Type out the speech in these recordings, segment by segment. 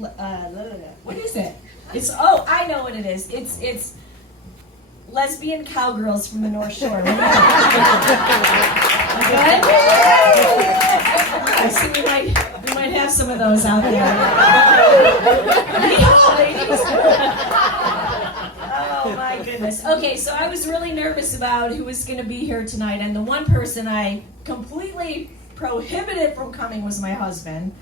what is it? Oh, I know what it is. It's lesbian cowgirls from the North Shore. Good? I see we might have some of those out there. Yeehaw, ladies! Oh my goodness. Okay, so I was really nervous about who was going to be here tonight, and the one person I completely prohibited from coming was my husband,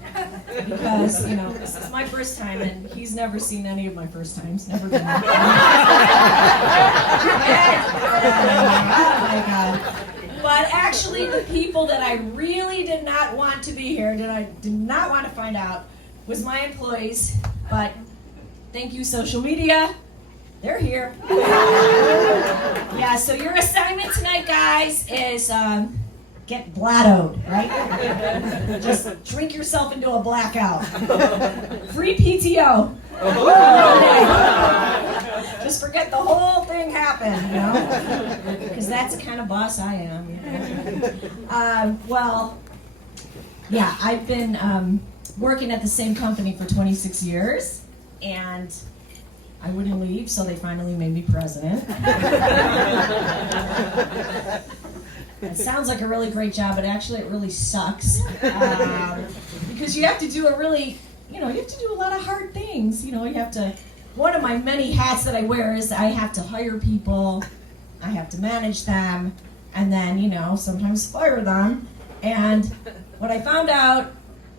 because, this is my first time, and he's never seen any of my first times. Never been. Oh my God. But actually, the people that I really did not want to be here, that I did not want to find out, was my employees. But thank you, social media. They're here. Yeah, so your assignment tonight, guys, is get bladdoed, right? Just drink yourself into a blackout. Free PTO. Just forget the whole thing happened, because that's the kind of boss I am. I've been working at the same company for 26 years, and I wouldn't leave, so they finally made me president. It sounds like a really great job, but actually it really sucks. Because you have to do you have to do a lot of hard things. One of my many hats that I wear is I have to hire people, I have to manage them, and then, sometimes fire them. And what I found out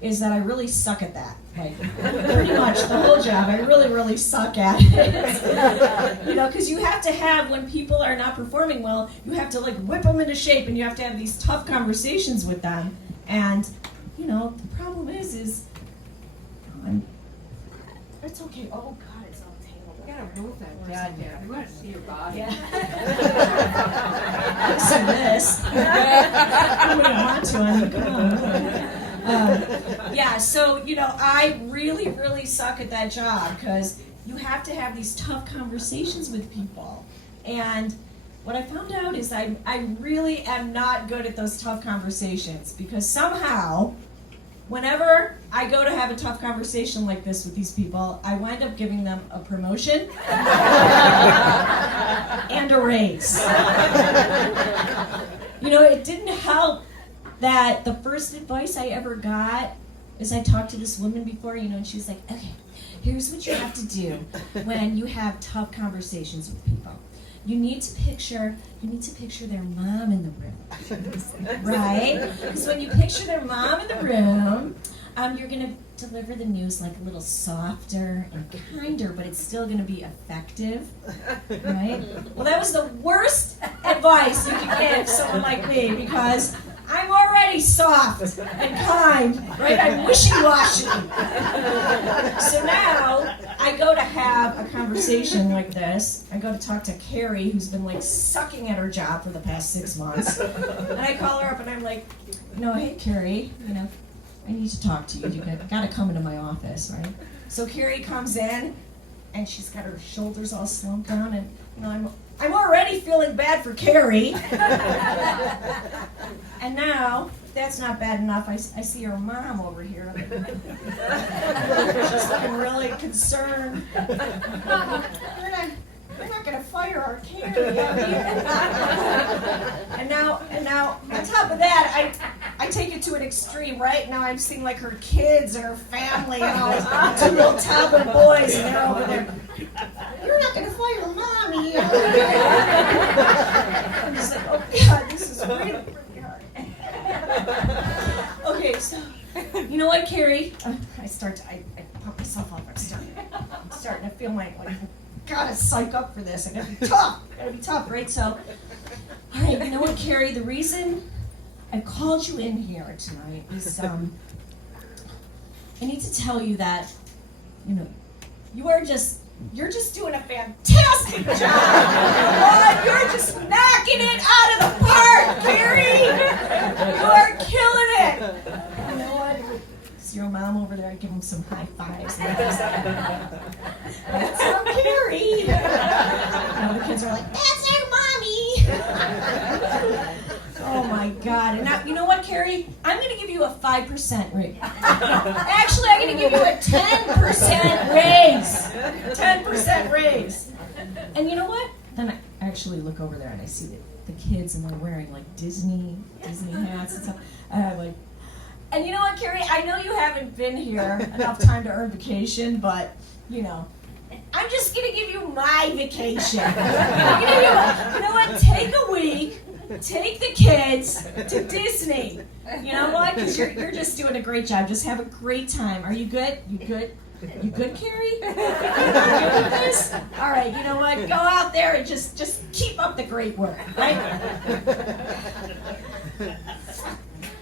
is that I really suck at that. Pretty much the whole job, I really, really suck at it. Because you have to have, when people are not performing well, you have to whip them into shape, and you have to have these tough conversations with them. And, the problem is it's okay. Oh God, it's all tangled up. You gotta move that goddamn. We want to see your body. Yeah. Listen to this. I wouldn't want to. Come on. So, I really, really suck at that job, because you have to have these tough conversations with people. And what I found out is I really am not good at those tough conversations, because somehow, whenever I go to have a tough conversation like this with these people, I wind up giving them a promotion and a raise. It didn't help that the first advice I ever got is I talked to this woman before, and she was like, okay, here's what you have to do when you have tough conversations with people. You need to picture their mom in the room, right? Because when you picture their mom in the room, you're going to deliver the news a little softer and kinder, but it's still going to be effective, right? Well, that was the worst advice you could give someone like me, because I'm already soft and kind, right? I'm wishy-washy. So now I go to have a conversation like this. I go to talk to Carrie, who's been sucking at her job for the past 6 months. And I call her up and I'm like, hey Carrie, I need to talk to you. You gotta come into my office, right? So Carrie comes in and she's got her shoulders all slumped down, and I'm already feeling bad for Carrie. And now, if that's not bad enough, I see her mom over here. She's looking really concerned. You're not going to fire our Carrie, are you? And now, on top of that, I take it to an extreme, right? Now I'm seeing her kids and her family and all these 2 little toddler boys, and they're over there. You're not going to fire mommy. I'm just like, oh God, this is really hard. Okay, so, you know what, Carrie? I pump myself up. I'm starting to feel gotta psych up for this. I gotta be tough, right? So, all right, you know what, Carrie? The reason I called you in here tonight is I need to tell you that, you're just doing a fantastic job. You're just knocking it out of the park, Carrie. You are killing it. You know what? Is your mom over there? I give him some high fives. That's our Carrie. The kids are like, that's our mommy. Oh my God. And now, you know what, Carrie? Carrie, I'm going to give you a 5% raise. Actually, I'm going to give you a 10% raise. 10% raise. And you know what? Then I actually look over there and I see the kids and they're wearing like Disney hats and stuff. And I'm like, and you know what, Carrie? I know you haven't been here enough time to earn vacation, but you know, I'm just gonna give you my vacation. I'm gonna you know what? Take a week, take the kids to Disney. You know what? Because you're just doing a great job. Just have a great time. Are you good? You good? You good, Carrie? You good with this? All right. You know what? Go out there and just keep up the great work, right?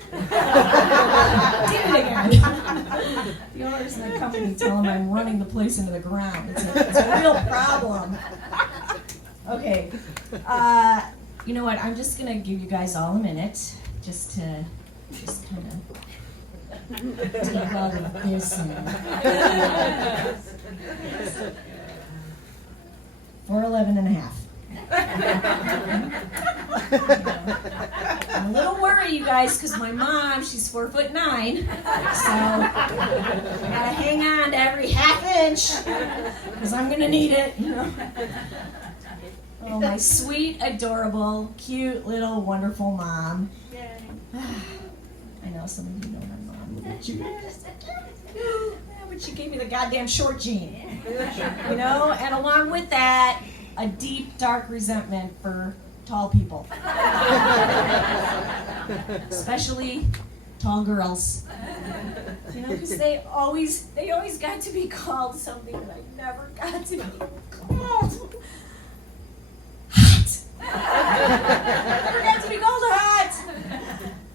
Did it again. The owners in the company tell him I'm running the place into the ground. It's a real problem. Okay. You know what? I'm just gonna give you guys all a minute just kind of take all of this in. 411 and a half. I'm a little worried, you guys, because my mom, she's 4'9", so I gotta hang on to every half inch because I'm gonna need it. You know. Oh, my sweet, adorable, cute, little, wonderful mom. I know some of you know my mom. But she gave me the goddamn short gene. You know, and along with that, a deep, dark resentment for tall people. Especially tall girls. You know, because they always got to be called something that I never got to be called. Hot! Never got to be called hot!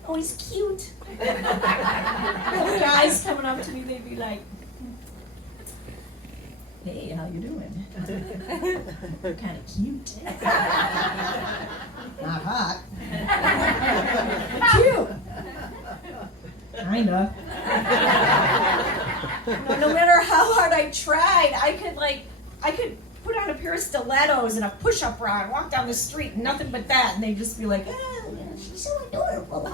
Always cute. Guys coming up to me, they'd be like, hey, how you doing? You're kind of cute. Not hot. Cute. Kinda. No matter how hard I tried, I could put on a pair of stilettos and a push-up bra and walk down the street and nothing but that, and they'd just be like, oh, she's so adorable.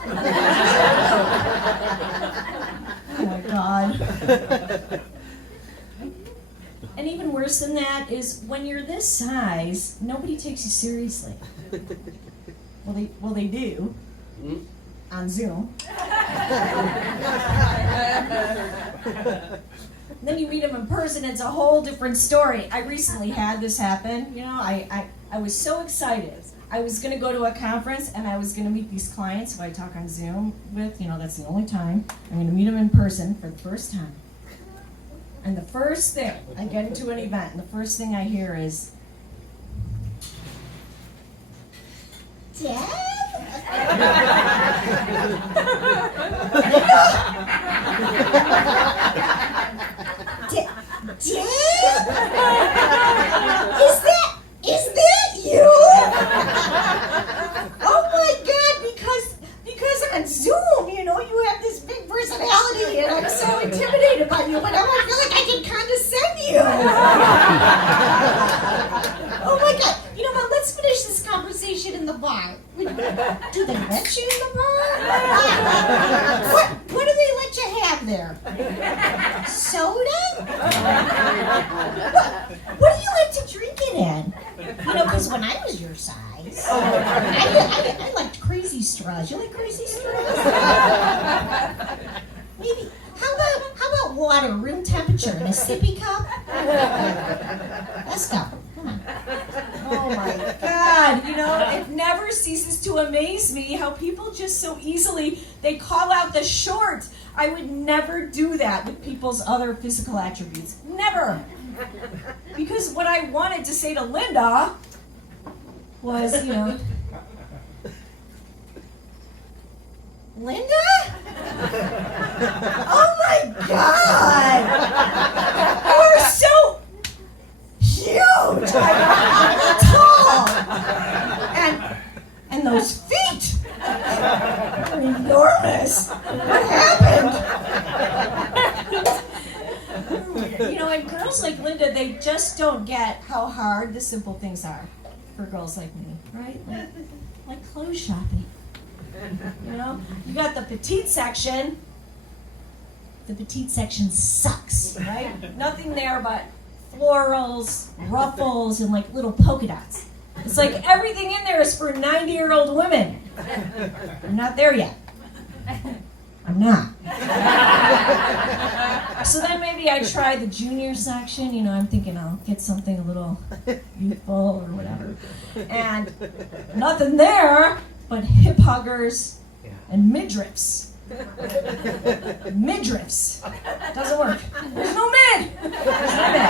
Oh my God. And even worse than that is when you're this size, nobody takes you seriously. Well, they do. On Zoom. Then you meet them in person, it's a whole different story. I recently had this happen. You know, I was so excited. I was going to go to a conference and I was going to meet these clients who I talk on Zoom with. You know, that's the only time. I'm going to meet them in person for the first time. And the first thing, I get into an event, and the first thing I hear is, Deb? Deb? Is that you? Oh my God, because on Zoom, you know, you have this big personality, and I'm so intimidated by you, but now I feel like I can condescend you. Oh my God. You know what, let's finish this conversation in the bar. Do they let you in the bar? What do they let you have there? Soda? What do you like to drink it in? You know, because when I was your size, I liked crazy straws. You like crazy straws? Maybe. How about water, room temperature, in a sippy cup? Let's go. Come on. Oh my God, you know, it never ceases to amaze me how people just so easily, they call out the short. I would never do that with people's other physical attributes. Never. Because what I wanted to say to Linda was, you know, Linda? Oh my God! You're so huge! Tall! And those feet! They're enormous! What happened? You know, and girls like Linda, they just don't get how hard the simple things are for girls like me, right? Like clothes shopping. You know, you got the petite section. The petite section sucks, right? Nothing there but florals, ruffles, and like little polka dots. It's like everything in there is for 90-year-old women. I'm not there yet. I'm not. So then maybe I try the junior section. You know, I'm thinking I'll get something a little youthful or whatever. And nothing there but hip huggers and midriffs. Midriffs. Doesn't work. There's no mid. There's no mid.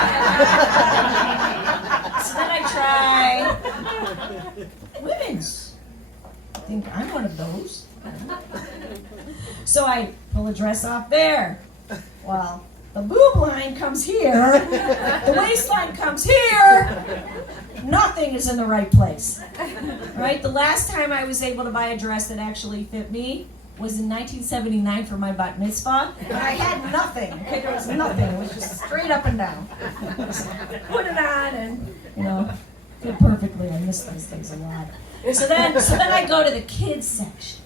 So then I try women's. I think I'm one of those. So I pull a dress off there. Well, the boob line comes here. The waistline comes here. Nothing is in the right place. Right? The last time I was able to buy a dress that actually fit me was in 1979 for my bat mitzvah, and I had nothing. Okay, there was nothing. It was just straight up and down. Just put it on, and you know, fit perfectly. I miss those things a lot. So then I go to the kids section.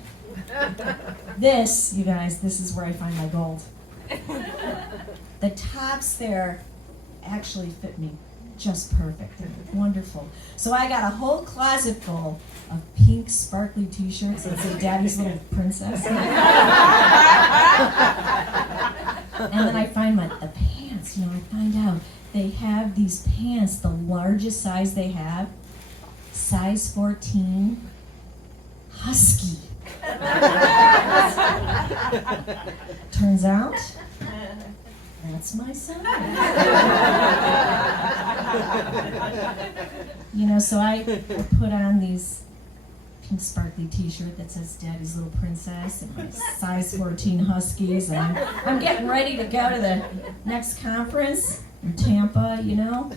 This, you guys, this is where I find my gold. The tops there actually fit me just perfect. They're wonderful. So I got a whole closet full of pink sparkly t-shirts that say Daddy's Little Princess. And then I find the pants, you know, I find out they have these pants, the largest size they have, size 14, husky. Turns out, that's my son. You know, so I put on these pink sparkly t-shirt that says Daddy's Little Princess and my size 14 huskies, and I'm getting ready to go to the next conference in Tampa, you know,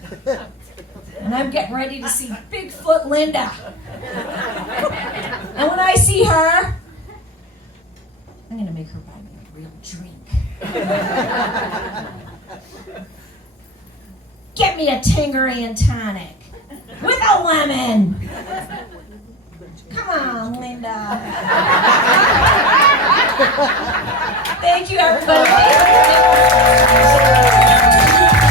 and I'm getting ready to see Bigfoot Linda. And when I see her, I'm going to make her buy me a real drink. Get me a Tanqueray and tonic with a lemon. Come on, Linda. Thank you, everybody.